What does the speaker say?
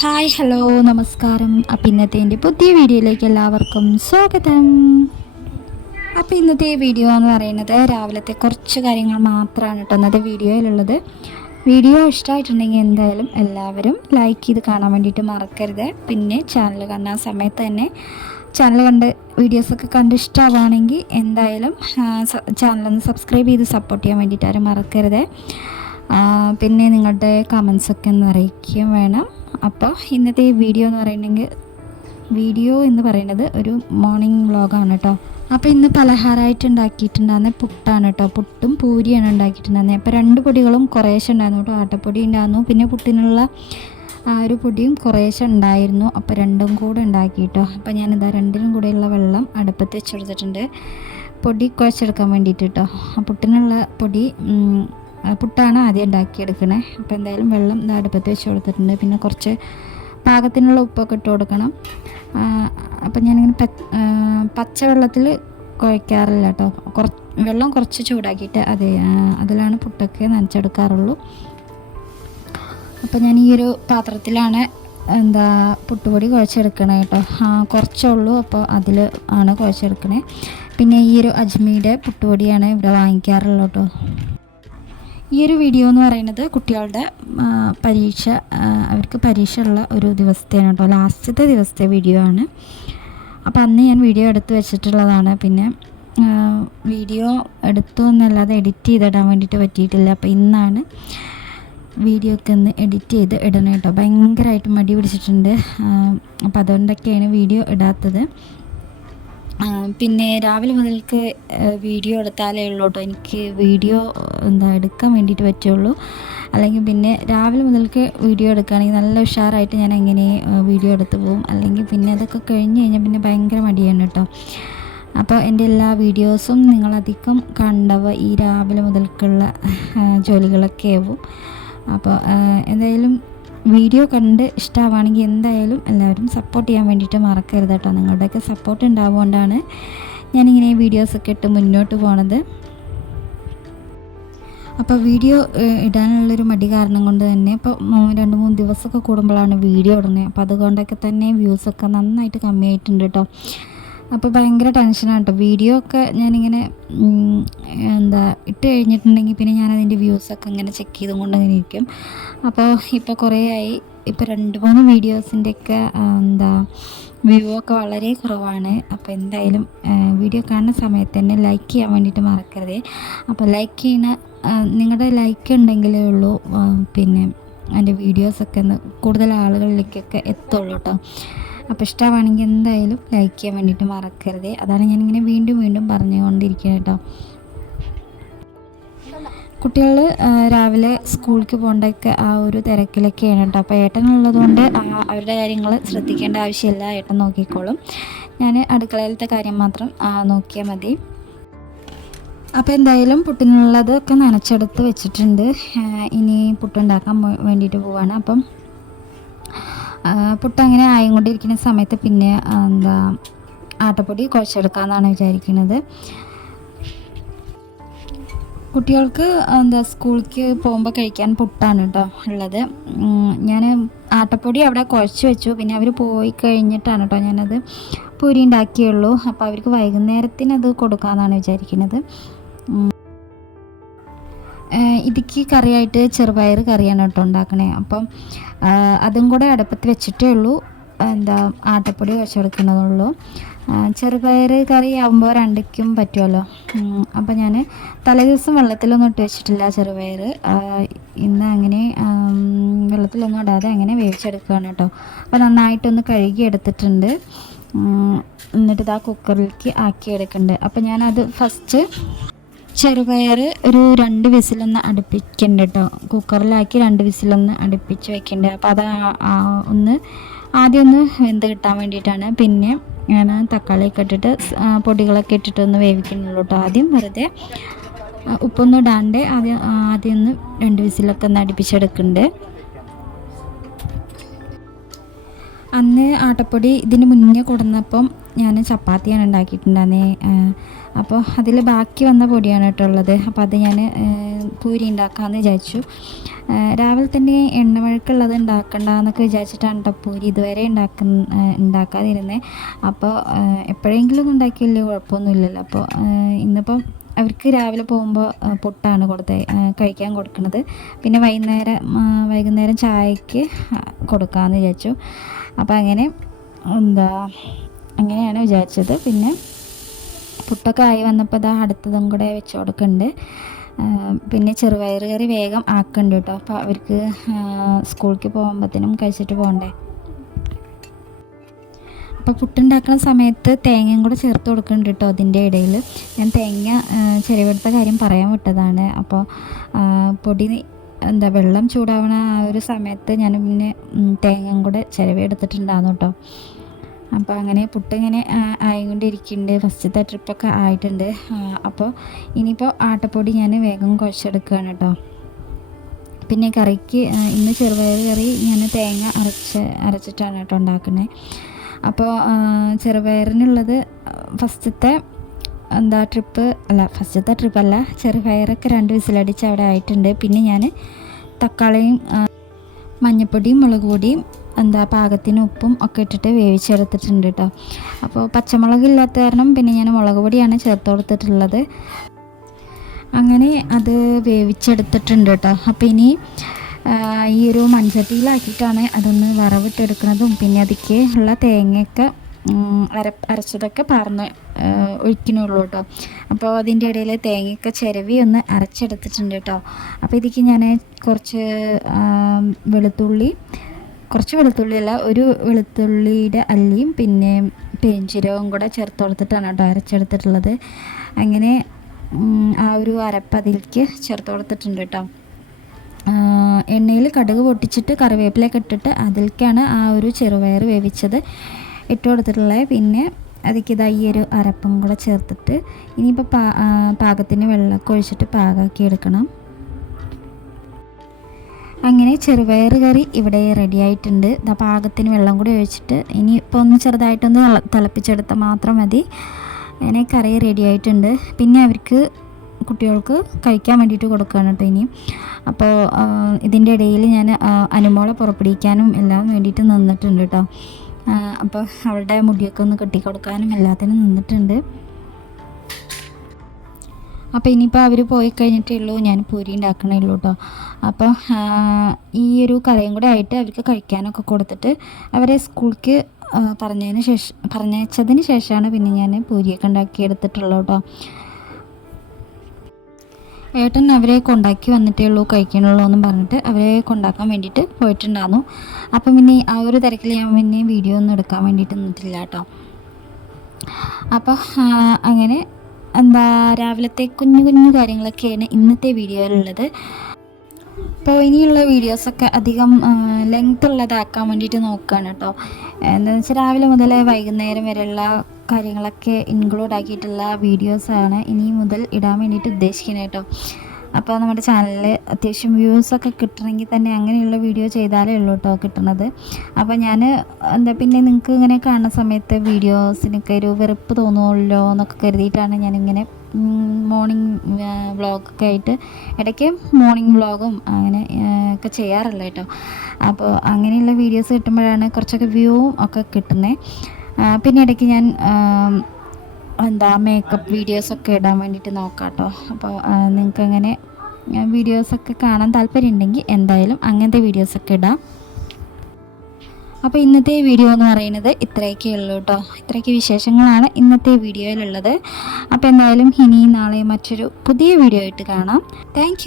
Hi hello നമസ്കാരം. അപ്പോൾ ഇന്നത്തെ എൻ്റെ പുതിയ വീഡിയോയിലേക്ക് എല്ലാവർക്കും സ്വാഗതം. അപ്പോൾ ഇന്നത്തെ വീഡിയോ എന്ന് പറയുന്നത് രാവിലത്തെ കുറച്ച് കാര്യങ്ങൾ മാത്രമാണ് കേട്ടോ ഇന്നത്തെ വീഡിയോയിലുള്ളത്. വീഡിയോ ഇഷ്ടമായിട്ടുണ്ടെങ്കിൽ എന്തായാലും എല്ലാവരും ലൈക്ക് ചെയ്ത് കാണാൻ വേണ്ടിയിട്ട് മറക്കരുത്. പിന്നെ ചാനൽ കാണുന്ന സമയത്ത് തന്നെ ചാനൽ കണ്ട് വീഡിയോസൊക്കെ കണ്ട് ഇഷ്ടമാവുകയാണെങ്കിൽ എന്തായാലും ചാനലൊന്ന് സബ്സ്ക്രൈബ് ചെയ്ത് സപ്പോർട്ട് ചെയ്യാൻ വേണ്ടിയിട്ട് ആരും മറക്കരുത്. പിന്നെ നിങ്ങളുടെ കമൻസൊക്കെ ഒന്ന് അറിയിക്കുകയും വേണം. അപ്പോൾ ഇന്നത്തെ വീഡിയോ എന്ന് പറയുന്നത് ഒരു മോർണിംഗ് വ്ളോഗാണ് കേട്ടോ. അപ്പോൾ ഇന്ന് പലഹാരമായിട്ട് ഉണ്ടാക്കിയിട്ടുണ്ടാകുന്ന പുട്ടാണ് കേട്ടോ. പുട്ടും പൂരിയാണ് ഉണ്ടാക്കിയിട്ടുണ്ടാകുന്നത്. അപ്പോൾ രണ്ട് പൊടികളും കുറേശ്ശെ ഉണ്ടായിരുന്നു കേട്ടോ. ആട്ടപ്പൊടി ഉണ്ടായിരുന്നു, പിന്നെ പുട്ടിനുള്ള ആ ഒരു പൊടിയും കുറേശ്ശെ ഉണ്ടായിരുന്നു. അപ്പോൾ രണ്ടും കൂടെ ഉണ്ടാക്കി കേട്ടോ. അപ്പോൾ ഞാനിതാ രണ്ടിനും കൂടെയുള്ള വെള്ളം അടുപ്പത്ത് വെച്ചെടുത്തിട്ടുണ്ട് പൊടി കുഴച്ചെടുക്കാൻ വേണ്ടിയിട്ട് കേട്ടോ. പുട്ടിനുള്ള പൊടി പുട്ടാണ് ആദ്യം ഉണ്ടാക്കിയെടുക്കണേ. അപ്പോൾ എന്തായാലും വെള്ളം അടുപ്പത്ത് വെച്ച് കൊടുത്തിട്ടുണ്ട്. പിന്നെ കുറച്ച് പാകത്തിനുള്ള ഉപ്പൊക്കെ ഇട്ട് കൊടുക്കണം. അപ്പം ഞാനിങ്ങനെ പച്ചവെള്ളത്തിൽ കുഴയ്ക്കാറില്ല കേട്ടോ. വെള്ളം കുറച്ച് ചൂടാക്കിയിട്ട് അതിലാണ് പുട്ടൊക്കെ നനച്ചെടുക്കാറുള്ളൂ. അപ്പോൾ ഞാൻ ഈ ഒരു പാത്രത്തിലാണ് പുട്ടുപൊടി കുഴച്ചെടുക്കണേ കേട്ടോ. കുറച്ചേ ഉള്ളൂ, അപ്പോൾ അതിൽ ആണ് കുഴച്ചെടുക്കണേ. പിന്നെ ഈ ഒരു അജ്മിയുടെ പുട്ടുപൊടിയാണ് ഇവിടെ വാങ്ങിക്കാറുള്ളൂ കേട്ടോ. ഈ ഒരു വീഡിയോ എന്ന് പറയുന്നത് കുട്ടികളുടെ അവർക്ക് പരീക്ഷ ഉള്ള ഒരു ദിവസത്തെയാണ് കേട്ടോ. ലാസ്റ്റത്തെ ദിവസത്തെ വീഡിയോ ആണ്. അപ്പോൾ അന്ന് ഞാൻ വീഡിയോ എടുത്ത് വെച്ചിട്ടുള്ളതാണ്. പിന്നെ വീഡിയോ എടുത്തു എന്നല്ലാതെ എഡിറ്റ് ചെയ്തിടാൻ വേണ്ടിയിട്ട് പറ്റിയിട്ടില്ല. അപ്പോൾ ഇന്നാണ് വീഡിയോ ഒക്കെ ഒന്ന് എഡിറ്റ് ചെയ്ത് ഇടണം കേട്ടോ. ഭയങ്കരമായിട്ട് മടി പിടിച്ചിട്ടുണ്ട്. അപ്പോൾ അതുകൊണ്ടൊക്കെയാണ് വീഡിയോ ഇടാത്തത്. പിന്നെ രാവിലെ മുതൽക്ക് വീഡിയോ എടുത്താലേ ഉള്ളൂ കേട്ടോ എനിക്ക് വീഡിയോ എടുക്കാൻ വേണ്ടിയിട്ട് പറ്റുള്ളൂ. അല്ലെങ്കിൽ പിന്നെ രാവിലെ മുതൽക്ക് വീഡിയോ എടുക്കുകയാണെങ്കിൽ നല്ല ഉഷാറായിട്ട് ഞാൻ എങ്ങനെ വീഡിയോ എടുത്ത് പോകും. അല്ലെങ്കിൽ പിന്നെ അതൊക്കെ കഴിഞ്ഞ് കഴിഞ്ഞാൽ പിന്നെ ഭയങ്കര മടിയാണ് കേട്ടോ. അപ്പോൾ എൻ്റെ എല്ലാ വീഡിയോസും നിങ്ങളധികം കണ്ടവ ഈ രാവിലെ മുതൽക്കുള്ള ജോലികളൊക്കെ ആവും. അപ്പോൾ എന്തായാലും വീഡിയോ കണ്ട് ഇഷ്ടമാവുകയാണെങ്കിൽ എന്തായാലും എല്ലാവരും സപ്പോർട്ട് ചെയ്യാൻ വേണ്ടിയിട്ട് മറക്കരുത് കേട്ടോ. നിങ്ങളുടെയൊക്കെ സപ്പോർട്ട് ഉണ്ടാവുകൊണ്ടാണ് ഞാനിങ്ങനെ വീഡിയോസൊക്കെ ഇട്ട് മുന്നോട്ട് പോണത്. അപ്പോൾ വീഡിയോ ഇടാനുള്ളൊരു മടി കാരണം കൊണ്ട് തന്നെ ഇപ്പോൾ 2-3 ദിവസമൊക്കെ കൂടുമ്പോഴാണ് വീഡിയോ ഇടുന്നത്. അപ്പോൾ അതുകൊണ്ടൊക്കെ തന്നെ വ്യൂസൊക്കെ നന്നായിട്ട് കമ്മിയായിട്ടുണ്ട് കേട്ടോ. അപ്പോൾ ഭയങ്കര ടെൻഷനാണ് കേട്ടോ. വീഡിയോ ഒക്കെ ഞാനിങ്ങനെ ഇട്ട് കഴിഞ്ഞിട്ടുണ്ടെങ്കിൽ പിന്നെ ഞാനതിൻ്റെ വ്യൂസൊക്കെ ഇങ്ങനെ ചെക്ക് ചെയ്തുകൊണ്ട് അങ്ങനെ ഇരിക്കും. അപ്പോൾ ഇപ്പോൾ കുറേ ആയി. ഇപ്പോൾ 2-3 വീഡിയോസിൻ്റെയൊക്കെ വ്യൂ ഒക്കെ വളരെ കുറവാണ്. അപ്പോൾ എന്തായാലും വീഡിയോ കാണുന്ന സമയത്ത് തന്നെ ലൈക്ക് ചെയ്യാൻ വേണ്ടിയിട്ട് മറക്കരുത്. അപ്പോൾ ലൈക്ക് ചെയ്യുന്ന നിങ്ങളുടെ ലൈക്ക് ഉണ്ടെങ്കിലേ ഉള്ളൂ പിന്നെ എൻ്റെ വീഡിയോസൊക്കെ ഒന്ന് കൂടുതൽ ആളുകളിലേക്കൊക്കെ എത്തുള്ളൂ കേട്ടോ. അപ്പോൾ ഇഷ്ടമാണെങ്കിൽ എന്തായാലും ലൈക്ക് ചെയ്യാൻ വേണ്ടിയിട്ട് മറക്കരുത്. അതാണ് ഞാനിങ്ങനെ വീണ്ടും വീണ്ടും പറഞ്ഞുകൊണ്ടിരിക്കുന്നത് കേട്ടോ. കുട്ടികൾ രാവിലെ സ്കൂളിലേക്ക് പോകേണ്ടതൊക്കെ ആ ഒരു തിരക്കിലൊക്കെയാണ് കേട്ടോ. അപ്പോൾ ഏട്ടനുള്ളതുകൊണ്ട് അവരുടെ കാര്യങ്ങൾ ശ്രദ്ധിക്കേണ്ട ആവശ്യമില്ല, ഏട്ടൻ നോക്കിക്കോളും. ഞാൻ അടുക്കളയിലത്തെ കാര്യം മാത്രം നോക്കിയാൽ മതി. അപ്പോൾ എന്തായാലും പുട്ടിനുള്ളതൊക്കെ നനച്ചെടുത്ത് വെച്ചിട്ടുണ്ട്. ഇനി പുട്ടുണ്ടാക്കാൻ വേണ്ടിയിട്ട് പോവാണ്. അപ്പം പുട്ട് അങ്ങനെ ആയിക്കൊണ്ടിരിക്കുന്ന സമയത്ത് പിന്നെ ആട്ടപ്പൊടി കുഴച്ചെടുക്കാമെന്നാണ് വിചാരിക്കുന്നത്. കുട്ടികൾക്ക് സ്കൂളിലേക്ക് പോകുമ്പോൾ കഴിക്കാൻ പുട്ടാണ് കേട്ടോ ഉള്ളത്. ഞാൻ ആട്ടപ്പൊടി അവിടെ കുഴച്ച് വെച്ചു. പിന്നെ അവർ പോയി കഴിഞ്ഞിട്ടാണ് കേട്ടോ ഞാനത് പൂരി ഉണ്ടാക്കിയുള്ളൂ. അപ്പോൾ അവർക്ക് വൈകുന്നേരത്തിനത് കൊടുക്കാമെന്നാണ് വിചാരിക്കുന്നത്. ഇതിക്ക് കറിയായിട്ട് ചെറുപയർ കറിയാണ് കേട്ടോ ഉണ്ടാക്കണേ. അപ്പം അതും കൂടെ അടുപ്പത്ത് വെച്ചിട്ടേ ഉള്ളൂ ആട്ടപ്പൊടി കുഴച്ചെടുക്കുന്നതുള്ളൂ. ചെറുപയർ കറി ആകുമ്പോൾ രണ്ടിക്കും പറ്റുമല്ലോ. അപ്പോൾ ഞാൻ തലേദിവസം വെള്ളത്തിലൊന്നും ഇട്ട് വെച്ചിട്ടില്ല ചെറുപയർ. ഇന്ന് അങ്ങനെ വെള്ളത്തിലൊന്നും ഇടാതെ അങ്ങനെ വേവിച്ചെടുക്കുകയാണ് കേട്ടോ. അപ്പോൾ നന്നായിട്ടൊന്ന് കഴുകി എടുത്തിട്ടുണ്ട്. എന്നിട്ട് ഇതാ കുക്കറിലേക്ക് ആക്കിയെടുക്കുന്നുണ്ട്. അപ്പോൾ ഞാനത് ഫസ്റ്റ് ചെറുപയർ ഒരു 2 വിസിലൊന്ന് അടുപ്പിക്കണ്ട കേട്ടോ. കുക്കറിലാക്കി 2 വിസിലൊന്ന് അടുപ്പിച്ച് വെക്കണ്ടേ. അപ്പോൾ അത് ആദ്യം ഒന്ന് വെന്ത് കിട്ടാൻ വേണ്ടിയിട്ടാണ്. പിന്നെ ഞാൻ തക്കാളിയൊക്കെ ഇട്ടിട്ട് പൊടികളൊക്കെ ഇട്ടിട്ടൊന്ന് വേവിക്കുന്നുള്ളൂ കേട്ടോ. ആദ്യം വെറുതെ ഉപ്പൊന്നും ഇടാണ്ട് ആദ്യം ഒന്ന് 2 വിസിലൊക്കെ ഒന്ന് അടുപ്പിച്ചെടുക്കുന്നുണ്ട്. അന്ന് ആട്ടപ്പൊടി ഇതിന് മുന്നേ കൊടുന്നപ്പം ഞാൻ ചപ്പാത്തിയാണ് ഉണ്ടാക്കിയിട്ടുണ്ടായിരുന്നത്. അപ്പോൾ അതിൽ ബാക്കി വന്ന പൊടിയാണ് കേട്ടോ ഉള്ളത്. അപ്പോൾ അത് ഞാൻ പൂരി ഉണ്ടാക്കാമെന്ന് വിചാരിച്ചു. രാവിലെ തന്നെ എണ്ണമഴക്കുള്ളത് ഉണ്ടാക്കണ്ടെന്നൊക്കെ വിചാരിച്ചിട്ടാണ് കേട്ടോ പൂരി ഇതുവരെ ഉണ്ടാക്കാതിരുന്നത്. അപ്പോൾ എപ്പോഴെങ്കിലും ഒന്നും ഉണ്ടാക്കിയില്ലേ കുഴപ്പമൊന്നുമില്ലല്ലോ. അപ്പോൾ ഇന്നിപ്പം അവർക്ക് രാവിലെ പോകുമ്പോൾ പുട്ടാണ് കഴിക്കാൻ കൊടുക്കുന്നത്. പിന്നെ വൈകുന്നേരം ചായക്ക് കൊടുക്കാമെന്ന് വിചാരിച്ചു. അപ്പോൾ അങ്ങനെയാണ് വിചാരിച്ചത്. പിന്നെ പുട്ടൊക്കെ ആയി വന്നപ്പോൾ അടുത്തതും കൂടെ വെച്ച് കൊടുക്കുന്നുണ്ട്. പിന്നെ ചെറുപയർ കറി വേഗം ആക്കുന്നുണ്ട് കേട്ടോ. അപ്പോൾ അവർക്ക് സ്കൂളിലേക്ക് പോകുമ്പോഴത്തേനും കഴിച്ചിട്ട് പോകണ്ടേ. അപ്പോൾ പുട്ടുണ്ടാക്കുന്ന സമയത്ത് തേങ്ങയും കൂടെ ചേർത്ത് കൊടുക്കുന്നുണ്ട് കേട്ടോ. അതിൻ്റെ ഇടയിൽ ഞാൻ തേങ്ങ ചിരവിയെടുത്ത കാര്യം പറയാൻ വിട്ടതാണ്. അപ്പോൾ പൊടി വെള്ളം ചൂടാവണ ആ ഒരു സമയത്ത് ഞാൻ പിന്നെ തേങ്ങയും കൂടെ ചിരവിയെടുത്തിട്ടുണ്ടായിരുന്നു കേട്ടോ. അപ്പോൾ അങ്ങനെ പുട്ടിങ്ങനെ ആയിക്കൊണ്ടിരിക്കുന്നുണ്ട്. ഫസ്റ്റത്തെ ട്രിപ്പൊക്കെ ആയിട്ടുണ്ട്. അപ്പോൾ ഇനിയിപ്പോൾ ആട്ടപ്പൊടി ഞാൻ വേഗം കുഴച്ചെടുക്കുകയാണ് കേട്ടോ. പിന്നെ കറിക്ക് ഇന്ന് ചെറുപയർ കറി ഞാൻ തേങ്ങ അരച്ചിട്ടാണ് കേട്ടോ ഉണ്ടാക്കുന്നത്. അപ്പോൾ ചെറുപയറിനുള്ളത് ഫസ്റ്റത്തെ ട്രിപ്പല്ല, ചെറുപയറൊക്കെ 2 വിസിലടിച്ച് അവിടെ ആയിട്ടുണ്ട്. പിന്നെ ഞാൻ തക്കാളിയും മഞ്ഞൾപ്പൊടിയും മുളക് പൊടിയും പാകത്തിന് ഉപ്പും ഒക്കെ ഇട്ടിട്ട് വേവിച്ചെടുത്തിട്ടുണ്ട് കേട്ടോ. അപ്പോൾ പച്ചമുളക് ഇല്ലാത്ത കാരണം പിന്നെ ഞാൻ മുളക് പൊടിയാണ് ചേർത്ത് കൊടുത്തിട്ടുള്ളത്. അങ്ങനെ അത് വേവിച്ചെടുത്തിട്ടുണ്ട് കേട്ടോ. അപ്പോൾ ഇനി ഈ ഒരു മൺചട്ടിയിലാക്കിയിട്ടാണ് അതൊന്ന് വറവിട്ടെടുക്കുന്നതും പിന്നെ അതിലേക്ക് ഉള്ള തേങ്ങയൊക്കെ അരച്ചതൊക്കെ ഒഴിക്കണുള്ളൂ കേട്ടോ. അപ്പോൾ അതിൻ്റെ ഇടയിൽ തേങ്ങയൊക്കെ ചിരവി ഒന്ന് അരച്ചെടുത്തിട്ടുണ്ട് കേട്ടോ. അപ്പോൾ ഇതിലേക്ക് ഞാൻ കുറച്ച് വെളുത്തുള്ളിയല്ല, ഒരു വെളുത്തുള്ളിയുടെ അല്ലിയും പിന്നെ പെരിഞ്ചീരകവും കൂടെ ചേർത്ത് കൊടുത്തിട്ടാണ് കേട്ടോ അരച്ചെടുത്തിട്ടുള്ളത്. അങ്ങനെ ആ ഒരു അരപ്പ് അതിലേക്ക് ചേർത്ത് കൊടുത്തിട്ടുണ്ട് കേട്ടോ. എണ്ണയിൽ കടുക് പൊട്ടിച്ചിട്ട് കറിവേപ്പിലയൊക്കെ ഇട്ടിട്ട് അതിലേക്കാണ് ആ ഒരു ചെറുപയർ വേവിച്ചത് ഇട്ട് കൊടുത്തിട്ടുള്ളത്. പിന്നെ അതിലേക്ക് ഈ ഒരു അരപ്പും കൂടെ ചേർത്തിട്ട് ഇനിയിപ്പോൾ പാകത്തിന് വെള്ളമൊക്കെ ഒഴിച്ചിട്ട് പാകമാക്കി എടുക്കണം. അങ്ങനെ ചെറുപയർ കറി ഇവിടെ റെഡി ആയിട്ടുണ്ട്. പാകത്തിന് വെള്ളം കൂടി ഒഴിച്ചിട്ട് ഇനിയിപ്പോൾ ഒന്ന് ചെറുതായിട്ടൊന്ന് തിളപ്പിച്ചെടുത്താൽ മാത്രം മതി. അങ്ങനെ കറി റെഡി ആയിട്ടുണ്ട്. പിന്നെ കുട്ടികൾക്ക് കഴിക്കാൻ വേണ്ടിയിട്ട് കൊടുക്കുകയാണ് കേട്ടോ ഇനി. അപ്പോൾ ഇതിൻ്റെ ഇടയിൽ ഞാൻ അനുമോളെ പുറപ്പെടുവിക്കാനും എല്ലാം വേണ്ടിയിട്ട് നിന്നിട്ടുണ്ട് കേട്ടോ. അപ്പോൾ അവളുടെ മുടിയൊക്കെ ഒന്ന് കെട്ടിക്കൊടുക്കാനും എല്ലാത്തിനും നിന്നിട്ടുണ്ട്. അപ്പോൾ ഇനിയിപ്പോൾ അവർ പോയി കഴിഞ്ഞിട്ടേ ഉള്ളൂ ഞാൻ പൂരി ഉണ്ടാക്കണേ ഉള്ളൂ കേട്ടോ. അപ്പോൾ ഈ ഒരു കറിയും കൂടെ ആയിട്ട് അവർക്ക് കഴിക്കാനൊക്കെ കൊടുത്തിട്ട് അവരെ സ്കൂളിലേക്ക് പറഞ്ഞയച്ചതിന് ശേഷമാണ് പിന്നെ ഞാൻ പൂരിയൊക്കെ ഉണ്ടാക്കി എടുത്തിട്ടുള്ളൂ കേട്ടോ. ഏട്ടൻ അവരെ കൊണ്ടാക്കി വന്നിട്ടേ ഉള്ളൂ കഴിക്കാനുള്ളൂ എന്നും പറഞ്ഞിട്ട് അവരെ കൊണ്ടാക്കാൻ വേണ്ടിയിട്ട് പോയിട്ടുണ്ടായിരുന്നു. അപ്പം പിന്നെ ആ ഒരു തിരക്കിൽ ഞാൻ പിന്നെ വീഡിയോ ഒന്നും എടുക്കാൻ വേണ്ടിയിട്ട് നിന്നിട്ടില്ല കേട്ടോ. അപ്പോൾ അങ്ങനെ രാവിലത്തെ കുഞ്ഞു കാര്യങ്ങളൊക്കെയാണ് ഇന്നത്തെ വീഡിയോയിലുള്ളത്. അപ്പോൾ ഇനിയുള്ള വീഡിയോസൊക്കെ അധികം ലെങ്ത് ഉള്ളതാക്കാൻ വേണ്ടിയിട്ട് നോക്കുകയാണ് കേട്ടോ. എന്താണെന്ന് വെച്ചാൽ രാവിലെ മുതൽ വൈകുന്നേരം വരെയുള്ള കാര്യങ്ങളൊക്കെ ഇൻക്ലൂഡ് ആക്കിയിട്ടുള്ള വീഡിയോസാണ് ഇനി മുതൽ ഇടാൻ വേണ്ടിയിട്ട് ഉദ്ദേശിക്കുന്നത് കേട്ടോ. അപ്പോൾ നമ്മുടെ ചാനലിൽ അത്യാവശ്യം വ്യൂസൊക്കെ കിട്ടണമെങ്കിൽ തന്നെ അങ്ങനെയുള്ള വീഡിയോ ചെയ്താലേ ഉള്ളൂ കേട്ടോ കിട്ടുന്നത്. അപ്പോൾ ഞാൻ പിന്നെ നിങ്ങൾക്ക് ഇങ്ങനെ കാണുന്ന സമയത്ത് വീഡിയോസിനൊക്കെ ഒരു വെറുപ്പ് തോന്നുമല്ലോ എന്നൊക്കെ കരുതിയിട്ടാണ് ഞാനിങ്ങനെ മോർണിംഗ് വ്ളോഗൊക്കെ ആയിട്ട് ഇടയ്ക്ക് മോർണിംഗ് വ്ളോഗും അങ്ങനെ ഒക്കെ ചെയ്യാറുള്ളത് കേട്ടോ. അപ്പോൾ അങ്ങനെയുള്ള വീഡിയോസ് കിട്ടുമ്പോഴാണ് കുറച്ചൊക്കെ വ്യൂവും ഒക്കെ കിട്ടുന്നത്. പിന്നെ ഇടയ്ക്ക് ഞാൻ മേക്കപ്പ് വീഡിയോസൊക്കെ ഇടാൻ വേണ്ടിയിട്ട് നോക്കാം കേട്ടോ. അപ്പോൾ നിങ്ങൾക്ക് അങ്ങനെ വീഡിയോസൊക്കെ കാണാൻ താല്പര്യം ഉണ്ടെങ്കിൽ എന്തായാലും അങ്ങനത്തെ വീഡിയോസൊക്കെ ഇടാം. അപ്പോൾ ഇന്നത്തെ വീഡിയോ എന്ന് പറയുന്നത് ഇത്രയൊക്കെ ഉള്ളൂ കേട്ടോ. ഇത്രയൊക്കെ വിശേഷങ്ങളാണ് ഇന്നത്തെ വീഡിയോയിലുള്ളത്. അപ്പോൾ എന്തായാലും ഇനി നാളെ മറ്റൊരു പുതിയ വീഡിയോ ആയിട്ട് കാണാം. താങ്ക്